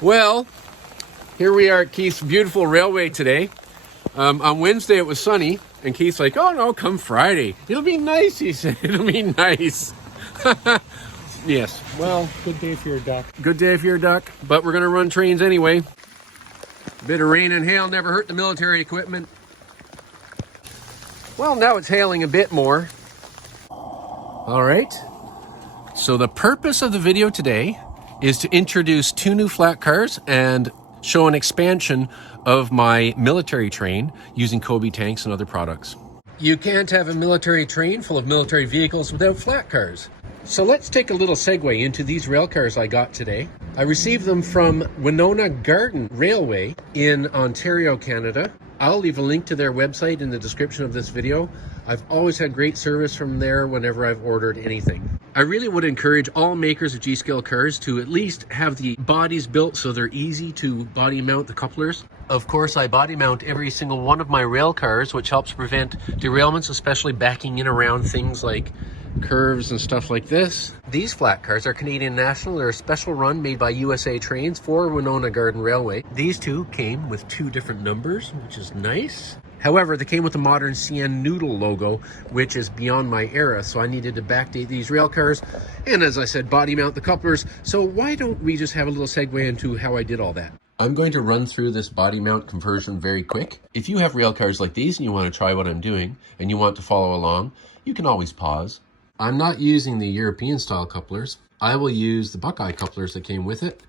Well, here we are at Keith's beautiful railway today. On Wednesday it was sunny, and Keith's like, oh no, come Friday. It'll be nice, he said. It'll be nice. Yes, well, Good day for your duck. good day if you're a duck, but we're going to run trains anyway. A bit of rain and hail never hurt the military equipment. Well, now it's hailing a bit more. All right. So the purpose of the video today is to introduce two new flat cars and show an expansion of my military train using Cobi tanks and other products. You can't have a military train full of military vehicles without flat cars. So let's take a little segue into these rail cars I got today. I received them from Winona Garden Railway in Ontario, Canada. I'll leave a link to their website in the description of this video. I've always had great service from there whenever I've ordered anything. I really would encourage all makers of G-scale cars to at least have the bodies built so they're easy to body mount the couplers. Of course, I body mount every single one of my rail cars, which helps prevent derailments, especially backing in around things like curves and stuff like this. These flat cars are Canadian National. They're a special run made by USA Trains for Winona Garden Railway. These two came with two different numbers, which is nice. However, they came with the modern CN Noodle logo, which is beyond my era, so I needed to backdate these rail cars, and as I said, body mount the couplers. So why don't we just have a little segue into how I did all that? I'm going to run through this body mount conversion very quick. If you have rail cars like these and you want to try what I'm doing, and you want to follow along, you can always pause. I'm not using the European style couplers. I will use the Buckeye couplers that came with it,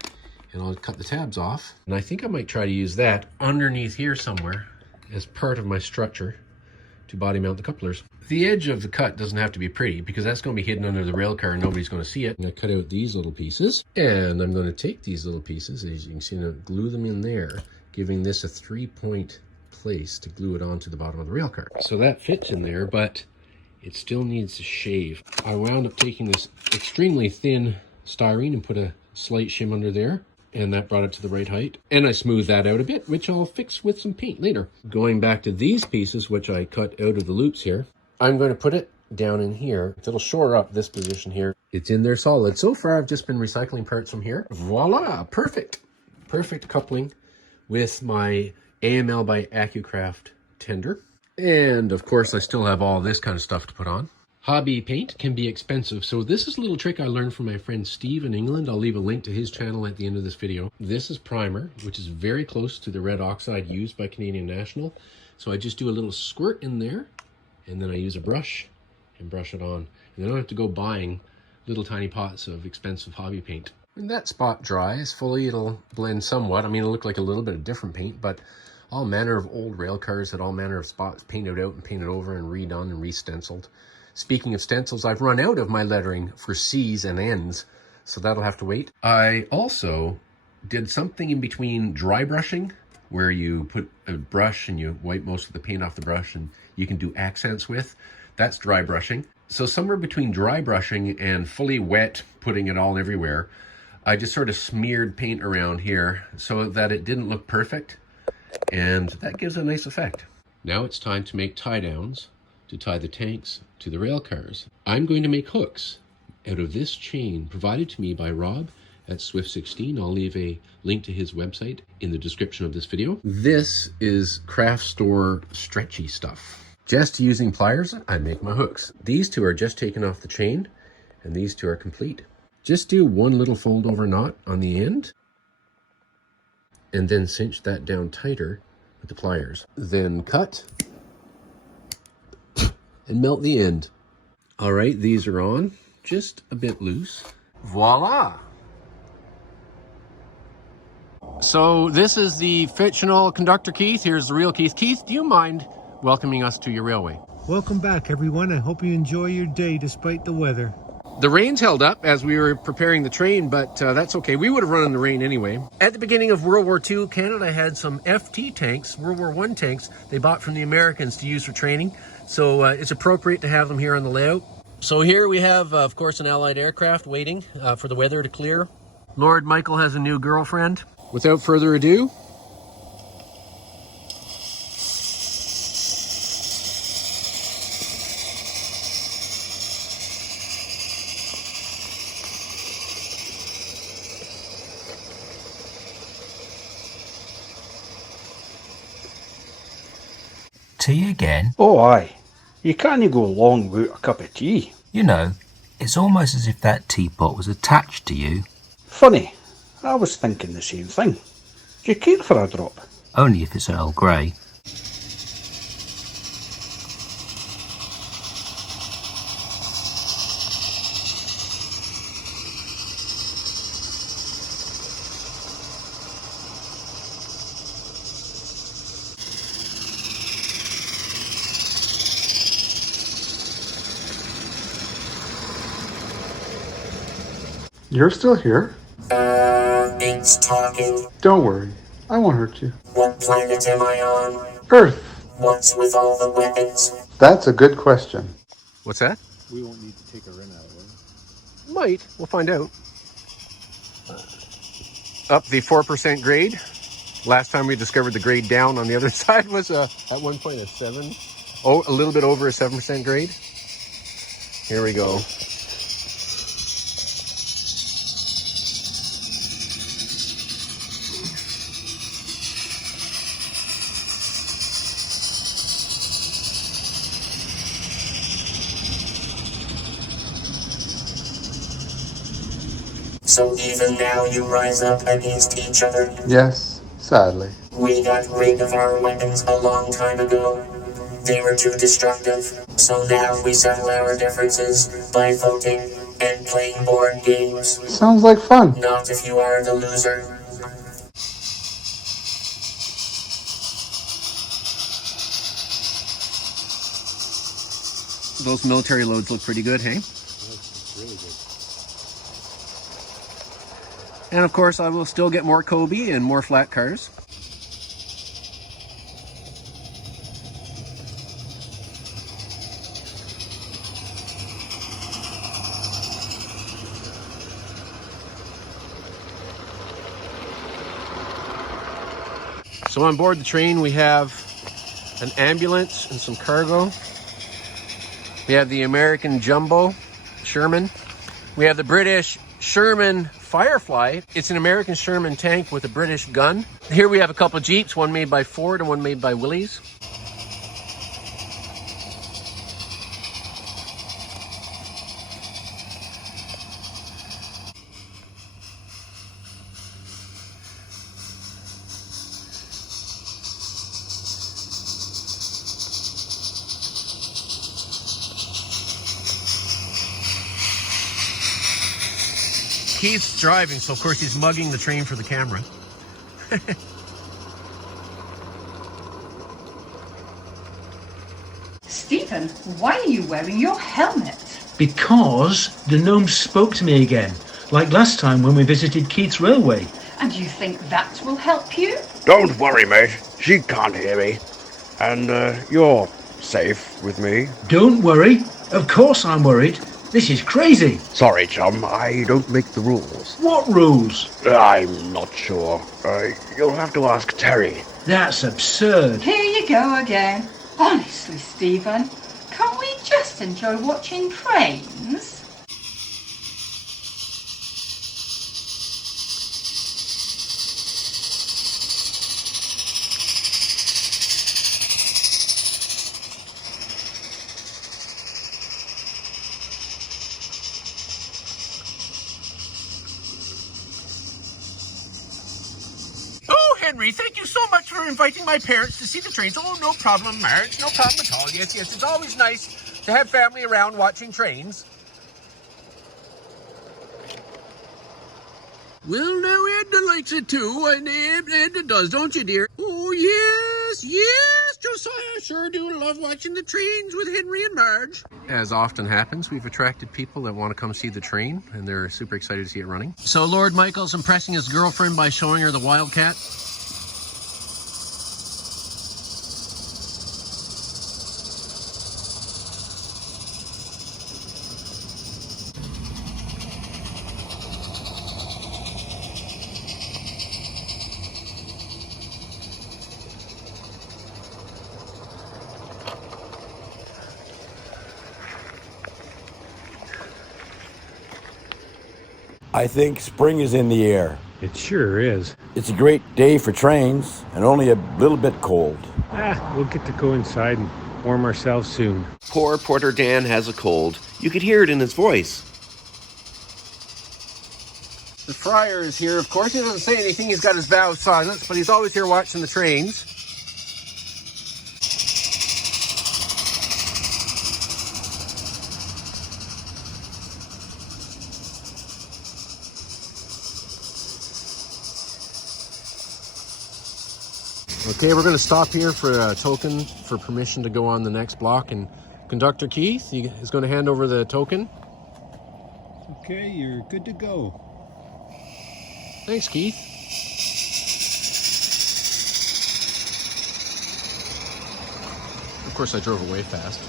and I'll cut the tabs off. And I think I might try to use that underneath here somewhere as part of my structure to body mount the couplers. The edge of the cut doesn't have to be pretty because that's going to be hidden under the rail car and nobody's going to see it. I'm going to cut out these little pieces, and I'm going to take these little pieces, as you can see, and glue them in there, giving this a 3-point place to glue it onto the bottom of the rail car. So that fits in there, but it still needs to shave. I wound up taking this extremely thin styrene and put a slight shim under there, and that brought it to the right height. And I smoothed that out a bit, which I'll fix with some paint later. Going back to these pieces, which I cut out of the loops here, I'm going to put it down in here. It'll shore up this position here. It's in there solid. So far, I've just been recycling parts from here. Voila, perfect. Perfect coupling with my AML by Accucraft tender. And of course, I still have all this kind of stuff to put on. Hobby paint can be expensive, so this is a little trick I learned from my friend Steve in England. I'll leave a link to his channel at the end of this video. This is primer, which is very close to the red oxide used by Canadian National. So I just do a little squirt in there, and then I use a brush and brush it on. And I don't have to go buying little tiny pots of expensive hobby paint. When that spot dries fully, it'll blend somewhat. I mean, it'll look like a little bit of different paint, but all manner of old rail cars had all manner of spots painted out and painted over and redone and re-stenciled. Speaking of stencils, I've run out of my lettering for C's and N's, so that'll have to wait. I also did something in between dry brushing, where you put a brush and you wipe most of the paint off the brush and you can do accents with. That's dry brushing. So somewhere between dry brushing and fully wet, putting it all everywhere, I just sort of smeared paint around here so that it didn't look perfect. And that gives a nice effect. Now it's time to make tie-downs to tie the tanks to the rail cars. I'm going to make hooks out of this chain provided to me by Rob at Swift16. I'll leave a link to his website in the description of this video. This is craft store stretchy stuff. Just using pliers, I make my hooks. These two are just taken off the chain, and these two are complete. Just do one little fold over knot on the end, and then cinch that down tighter with the pliers. Then cut and melt the end. All right, these are on, just a bit loose. Voila! So this is the fictional conductor Keith. Here's the real Keith. Keith, do you mind welcoming us to your railway? Welcome back, everyone. I hope you enjoy your day despite the weather. The rain's held up as we were preparing the train, but that's okay. We would have run in the rain anyway. At the beginning of World War II, Canada had some FT tanks, World War I tanks, they bought from the Americans to use for training. So it's appropriate to have them here on the layout. So here we have, of course, an Allied aircraft waiting for the weather to clear. Lord Michael has a new girlfriend. Without further ado, Tea again? Oh aye. You can't go long without a cup of tea. You know, it's almost as if that teapot was attached to you. Funny, I was thinking the same thing. Do you care for a drop? Only if it's Earl Grey. You're still here? It's talking. Don't worry, I won't hurt you. What planet am I on? Earth. What's with all the weapons? That's a good question. What's that? We won't need to take a run out of it. Might. We'll find out. Up the 4% grade. Last time we discovered the grade down on the other side was at one point a 7. Oh, a little bit over a 7% grade. Here we go. So even now you rise up against each other. Yes, sadly. We got rid of our weapons a long time ago. They were too destructive. So now we settle our differences by voting and playing board games. Sounds like fun. Not if you are the loser. Those military loads look pretty good, hey? That's really good. And of course, I will still get more Cobi and more flat cars. So on board the train, we have an ambulance and some cargo. We have the American Jumbo Sherman. We have the British Sherman Firefly. It's an American Sherman tank with a British gun. Here we have a couple of Jeeps, one made by Ford and one made by Willys. Keith's driving, so of course he's mugging the train for the camera. Stephen, why are you wearing your helmet? Because the gnome spoke to me again, like last time when we visited Keith's Railway. And you think that will help you? Don't worry, mate. She can't hear me. And you're safe with me. Don't worry. Of course I'm worried. This is crazy. Sorry, chum. I don't make the rules. What rules? I'm not sure. You'll have to ask Terry. That's absurd. Here you go again. Honestly, Stephen, can't we just enjoy watching trains? Henry, thank you so much for inviting my parents to see the trains. Oh, no problem, Marge. No problem at all. Yes, yes, it's always nice to have family around watching trains. Well, now Edna likes it too, and Edna does, don't you, dear? Oh, yes, yes, Josiah sure do love watching the trains with Henry and Marge. As often happens, we've attracted people that want to come see the train, and they're super excited to see it running. So Lord Michael's impressing his girlfriend by showing her the Wildcat. I think spring is in the air. It sure is. It's a great day for trains and only a little bit cold. We'll get to go inside and warm ourselves soon. Poor Porter Dan has a cold. You could hear it in his voice. The friar is here, of course. He doesn't say anything. He's got his vow of silence, but he's always here watching the trains. Okay, we're going to stop here for a token for permission to go on the next block, and Conductor Keith is going to hand over the token. Okay, you're good to go. Thanks, Keith. Of course, I drove away fast.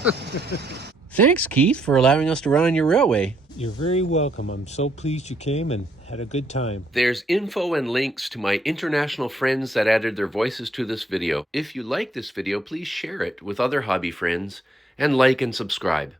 Thanks, Keith, for allowing us to run on your railway. You're very welcome. I'm so pleased you came and had a good time. There's info and links to my international friends that added their voices to this video. If you like this video, please share it with other hobby friends and like and subscribe.